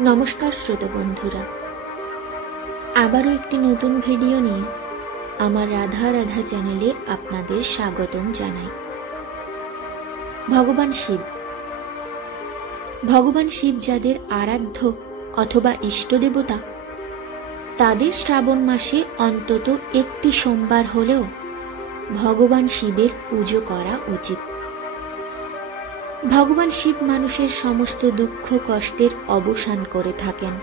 নমস্কার শ্রোতা বন্ধুরা, আবারও একটি নতুন ভিডিও নিয়ে আমার রাধা রাধা চ্যানেলে আপনাদের স্বাগতম জানাই। ভগবান শিব যাদের আরাধ্য অথবা ইষ্টদেবতা, তাদের শ্রাবণ মাসে অন্তত একটি সোমবার হলেও ভগবান শিবের পুজো করা উচিত। ভগবান শিব মানুষের সমস্ত দুঃখ কষ্টের অবসান করে থাকেন।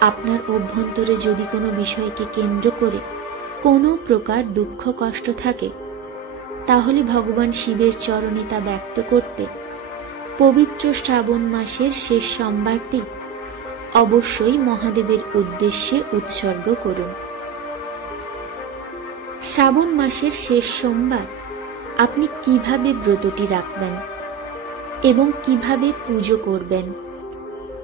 আপনার অভ্যন্তরে যদি কোনো বিষয়কে কেন্দ্র করে কোনো প্রকার দুঃখ কষ্ট থাকে, তাহলে ভগবান শিবের চরণে তা ব্যক্ত করতে পবিত্র শ্রাবণ মাসের শেষ সোমবারটি অবশ্যই মহাদেবের উদ্দেশ্যে উৎসর্গ করুন। শ্রাবণ মাসের শেষ সোমবার আপনি কিভাবে ব্রতটি রাখবেন এবং কিভাবে পুজো করবেন,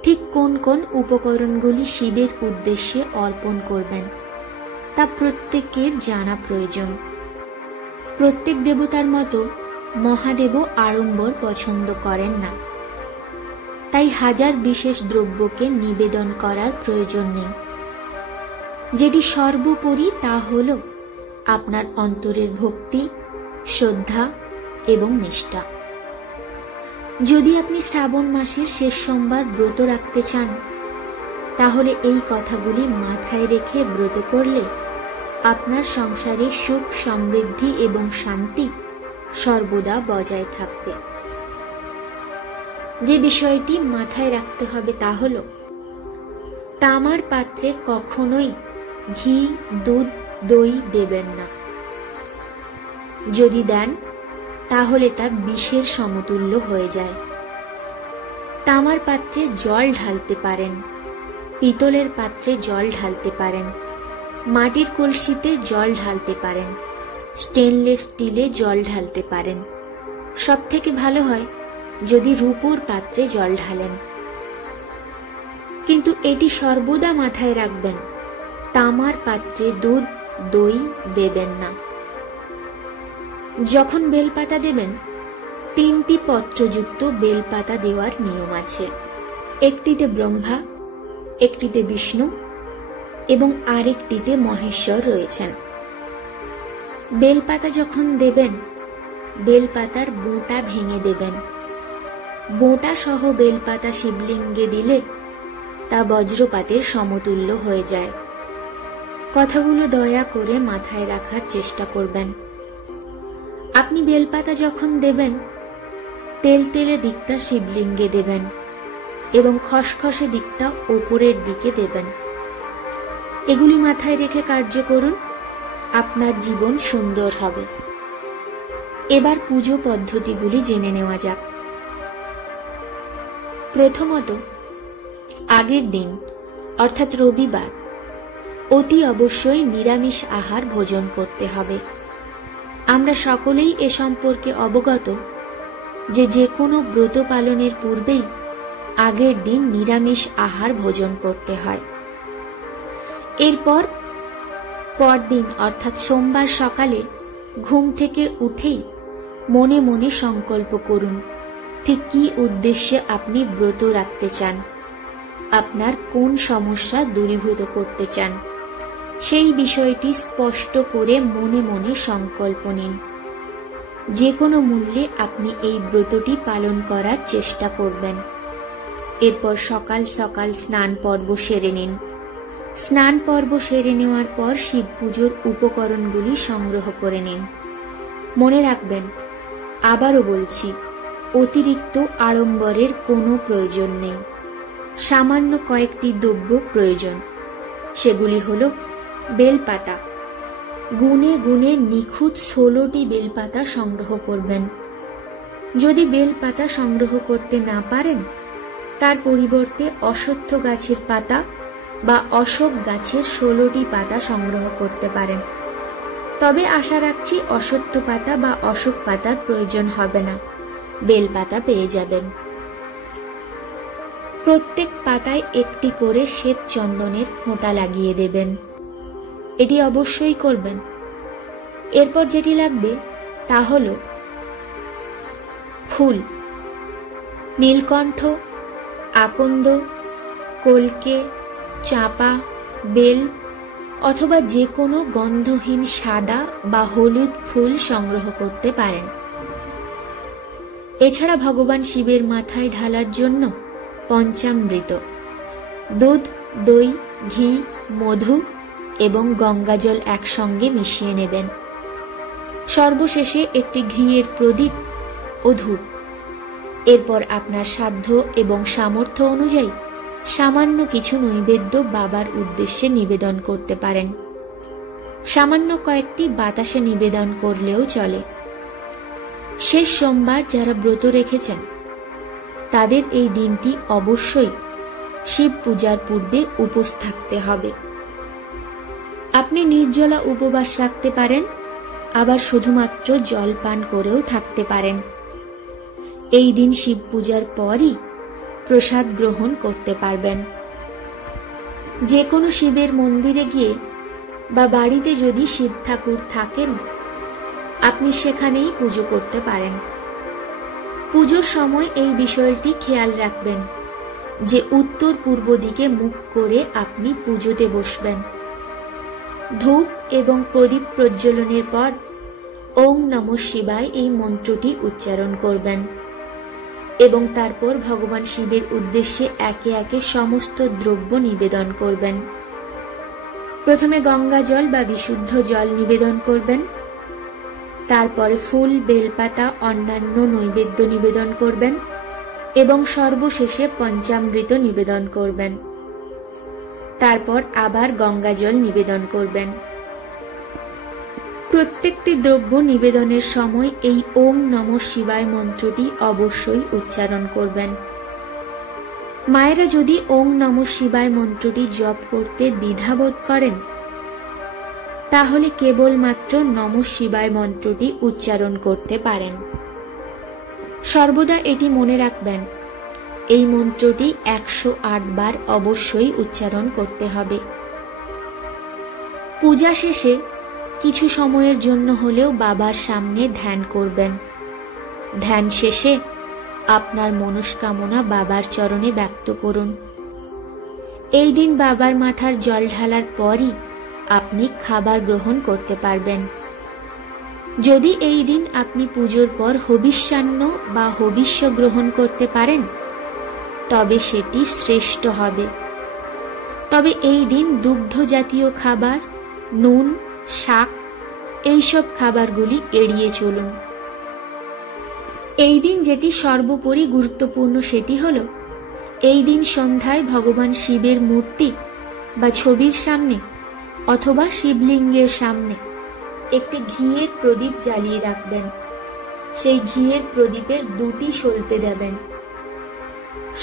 ঠিক কোন কোন উপকরণগুলি শিবের উদ্দেশ্যে অর্পণ করবেন, তা প্রত্যেকের জানা প্রয়োজন। প্রত্যেক দেবতার মতো মহাদেবও আড়ম্বর পছন্দ করেন না, তাই হাজার বিশেষ দ্রব্যকে নিবেদন করার প্রয়োজন নেই। যেটি সর্বোপরি তা হল আপনার অন্তরের ভক্তি, শ্রদ্ধা এবং নিষ্ঠা। যদি আপনি শ্রাবণ মাসের শেষ সোমবার ব্রত রাখতে চান, তাহলে এই কথাগুলি মাথায় রেখে ব্রত করলে আপনার সংসারে সুখ, সমৃদ্ধি এবং শান্তি সর্বদা বজায় থাকবে। যে বিষয়টি মাথায় রাখতে হবে তা হল, তামার পাত্রে কখনোই ঘি, দুধ, দই দেবেন না। যদি দেন, তাহলে তা বিষের সমতুল্য হয়ে যায়। তামার পাত্রে জল ঢালতে পারেন, পিতলের পাত্রে জল ঢালতে পারেন, মাটির কলসিতে জল ঢালতে পারেন, স্টেনলেস স্টিলে জল ঢালতে পারেন। সব থেকে ভালো হয় যদি রূপোর পাত্রে জল ঢালেন। কিন্তু এটি সর্বদা মাথায় রাখবেন, তামার পাত্রে দুধ, দই দেবেন না। যখন বেলপাতা দেবেন, 3টি পত্রযুক্ত বেলপাতা দেওয়ার নিয়ম আছে। একটিতে ব্রহ্মা, একটিতে বিষ্ণু এবং আরেকটিতে মহেশ্বর রয়েছেন। বেলপাতা যখন দেবেন, বেলপাতার বোঁটা ভেঙে দেবেন। বোঁটা সহ বেলপাতা শিবলিঙ্গে দিলে তা বজ্রপাতের সমতুল্য হয়ে যায়। কথাগুলো দয়া করে মাথায় রাখার চেষ্টা করবেন। আপনি বেলপাতা যখন দেবেন, তেলতেলে দিকটা শিবলিঙ্গে দেবেন এবং খসখসে দিকটা ওপরের দিকে দেবেন। এগুলি মাথায় রেখে কার্য করুন, আপনার জীবন সুন্দর হবে। এবার পুজো পদ্ধতিগুলি জেনে নেওয়া যাক। প্রথমত, আগের দিন অর্থাৎ রবিবার অতি অবশ্যই নিরামিষ আহার ভোজন করতে হবে। আমরা সকলেই এ সম্পর্কে অবগত যে কোনো ব্রত পালনের পূর্বেই আগের দিন নিরামিষ আহার ভোজন করতে হয়। এরপর পরদিন অর্থাৎ সোমবার সকালে ঘুম থেকে উঠেই মনে মনে সংকল্প করুন ঠিক কী উদ্দেশ্যে আপনি ব্রত রাখতে চান, আপনার কোন সমস্যা দূরীভূত করতে চান, সেই বিষয়টি স্পষ্ট করে মনে মনে সংকল্প নিন। যে কোনো মূল্যে আপনি এই ব্রতটি পালন করার চেষ্টা করবেন। এরপর সকাল সকাল স্নান পর্ব সেরে নিন। স্নান পর্ব সেরে নেওয়ার পর শিব পুজোর উপকরণগুলি সংগ্রহ করে নিন। মনে রাখবেন, আবারও বলছি, অতিরিক্ত আড়ম্বরের কোনো প্রয়োজন নেই। সামান্য কয়েকটি দ্রব্য প্রয়োজন। সেগুলি হল বেলপাতা। গুনে গুনে নিখুঁত 16টি বেলপাতা সংগ্রহ করবেন। যদি বেলপাতা সংগ্রহ করতে না পারেন, তার পরিবর্তে অশ্বত্থ গাছের পাতা বা অশোক গাছের 16টি পাতা সংগ্রহ করতে পারেন। তবে আশা রাখছি অশ্বত্থ পাতা বা অশোক পাতার প্রয়োজন হবে না, বেলপাতা পেয়ে যাবেন। প্রত্যেক পাতায় একটি করে শ্বেত চন্দনের ফোঁটা লাগিয়ে দেবেন। এটি অবশ্যই করবেন। এরপর যেটি লাগবে তা হল ফুল, নীলকণ্ঠ, আকন্দ, কলকে, চাঁপা, বেল অথবা যে কোনো গন্ধহীন সাদা বা হলুদ ফুল সংগ্রহ করতে পারেন। এছাড়া ভগবান শিবের মাথায় ঢালার জন্য পঞ্চামৃত, দুধ, দই, ঘি, মধু এবং গঙ্গাজল একসঙ্গে মিশিয়ে নেবেন। সর্বশেষে একটি ঘিয়ের প্রদীপ ও ধূপ। এরপর আপনার সাধ্য এবং সামর্থ্য অনুযায়ী সামান্য কিছু নৈবেদ্য বাবার উদ্দেশ্যে নিবেদন করতে পারেন। সামান্য কয়েকটি বাতাসে নিবেদন করলেও চলে। শেষ সোমবার যারা ব্রত রেখেছেন তাদের এই দিনটি অবশ্যই শিব পূজার পূর্বে উপোস থাকতে হবে। আপনি নির্জলা উপবাস রাখতে পারেন, আবার শুধুমাত্র জল পান করেও থাকতে পারেন। এই দিন শিব পূজার পরই প্রসাদ গ্রহণ করতে পারবেন। যে কোনো শিবের মন্দিরে গিয়ে বা বাড়িতে যদি শিব ঠাকুর থাকেন আপনি সেখানেই পুজো করতে পারেন। পুজোর সময় এই বিষয়টি খেয়াল রাখবেন যে উত্তর পূর্ব দিকে মুখ করে আপনি পুজোতে বসবেন। ধূপ এবং প্রদীপ প্রজ্বলনের পর ওং নমঃ শিবায় এই মন্ত্রটি উচ্চারণ করবেন এবং তারপর ভগবান শিবের উদ্দেশ্যে একে একে সমস্ত দ্রব্য নিবেদন করবেন। প্রথমে গঙ্গা জল বা বিশুদ্ধ জল নিবেদন করবেন, তারপরে ফুল, বেলপাতা, অন্যান্য নৈবেদ্য নিবেদন করবেন এবং সর্বশেষে পঞ্চামৃত নিবেদন করবেন। তারপর আবার গঙ্গা জল নিবেদন করবেন। প্রত্যেকটি দ্রব্য নিবেদনের সময় এই ওম নমঃ শিবায় মন্ত্রটি অবশ্যই উচ্চারণ করবেন। মায়েরা যদি ওম নমঃ শিবায় মন্ত্রটি জপ করতে দ্বিধাবোধ করেন তাহলে কেবলমাত্র নমঃ শিবায় মন্ত্রটি উচ্চারণ করতে পারেন। সর্বদা এটি মনে রাখবেন, এই মন্ত্রটি 108 বার অবশ্যই উচ্চারণ করতে হবে। পূজা শেষে কিছু সময়ের জন্য হলেও বাবার সামনে ধ্যান করবেন। ধ্যান শেষে আপনার মনস্কামনা বাবার চরণে ব্যক্ত করুন। এই দিন বাবার মাথার জল ঢালার পরই আপনি খাবার গ্রহণ করতে পারবেন। যদি এই দিন আপনি পুজোর পর হবিষ্যান্ন বা হবিষ্য গ্রহণ করতে পারেন তবে সেটি শ্রেষ্ঠ হবে। তবে এই দিন দুগ্ধ জাতীয় খাবার, নুন, শাক এইসব খাবারগুলি এড়িয়ে চলুন। এই দিন যেটি সর্বোপরি গুরুত্বপূর্ণ সেটি হল এই দিন সন্ধ্যায় ভগবান শিবের মূর্তি বা ছবির সামনে অথবা শিবলিঙ্গের সামনে একটি ঘিয়ের প্রদীপ জ্বালিয়ে রাখবেন। সেই ঘিয়ের প্রদীপের দুটি সলতে দেবেন।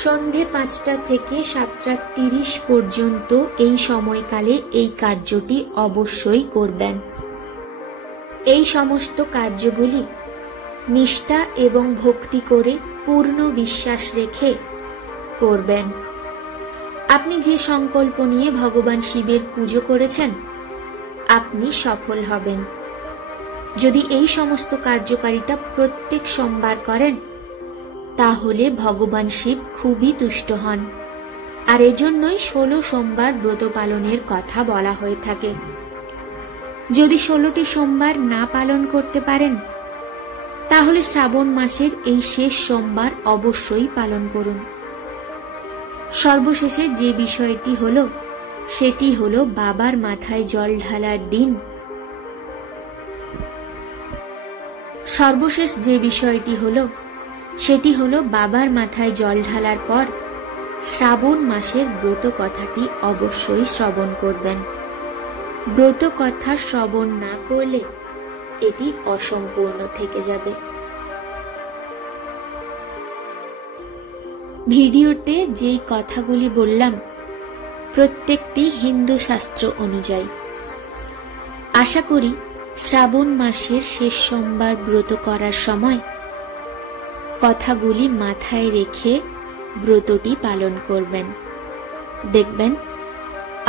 সন্ধে 5টা থেকে 7:30 পর্যন্ত এই সময়কালে এই কার্যটি অবশ্যই করবেন। এই সমস্ত কার্যগুলি নিষ্ঠা এবং ভক্তি করে পূর্ণ বিশ্বাস রেখে করবেন। আপনি যে সংকল্প নিয়ে ভগবান শিবের পুজো করেছেন আপনি সফল হবেন। যদি এই সমস্ত কার্যকারিতা প্রত্যেক সোমবার করেন তাহলে ভগবান শিব খুবই তুষ্ট হন। আর এজন্যই 16 সোমবার ব্রত পালনের কথা বলা হয়ে থাকে। যদি 16টি সোমবার না পালন করতে পারেন তাহলে শ্রাবণ মাসের এই শেষ সোমবার অবশ্যই পালন করুন। সর্বশেষে যে বিষয়টি হলো সেটি হলো বাবার মাথায় জল ঢালার দিন। সর্বশেষ যে বিষয়টি হলো সেটি হলো বাবার মাথায় জল ঢালার পর শ্রাবণ মাসের ব্রত কথাটি অবশ্যই শ্রবণ করবেন। ব্রত কথা শ্রবণ না করলে এটি অসম্পূর্ণ থেকে যাবে। ভিডিওতে যেই কথাগুলি বললাম প্রত্যেকটি হিন্দু শাস্ত্র অনুযায়ী। আশা করি শ্রাবণ মাসের শেষ সোমবার ব্রত করার সময় কথাগুলি মাথায় রেখে ব্রতটি পালন করবেন। দেখবেন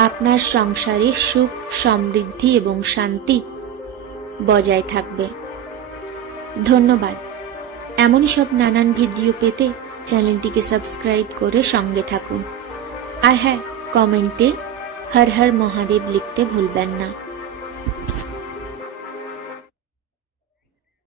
আপনার সংসারে সুখ, সমৃদ্ধি এবং শান্তি বজায় থাকবে। ধন্যবাদ। এমনই সব নানান ভিডিও পেতে চ্যানেলটিকে সাবস্ক্রাইব করে সঙ্গে থাকুন। আর হ্যাঁ, কমেন্টে হর হর মহাদেব লিখতে ভুলবেন না।